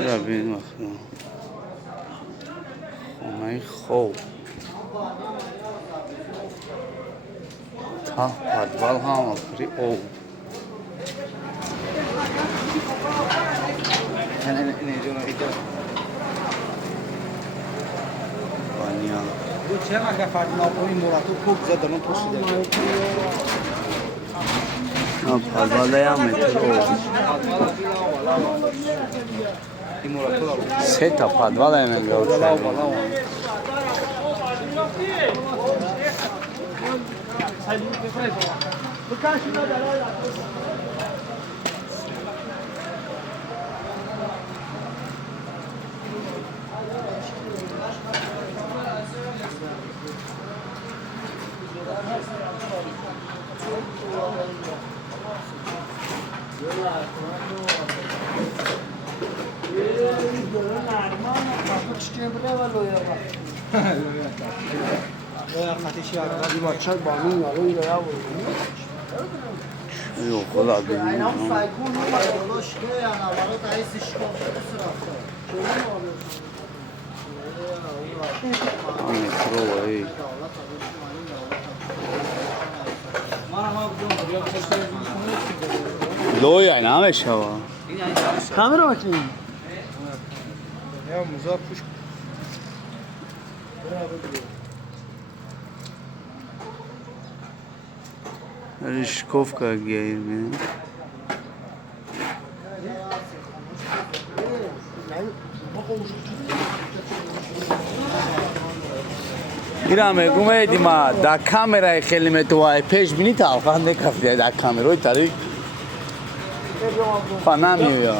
را بین وقتا خونه خوب تا پدوال هم افری او بانیا چه مگه فاطمه پوی مراتو خوب زدن پوشیده پدوال هم مترو سه تا پدوال هم انگار Yok ola bilmiyorum. Metro vay. Lo yani ama şava. Kamera bakayım. Ya muzaf kuş. Rishkovka game. ایران میگم ایدیما دا کامرای خیلی متوای پیش بینی تا آخر نکفته دا کامرای تاریک فنامیه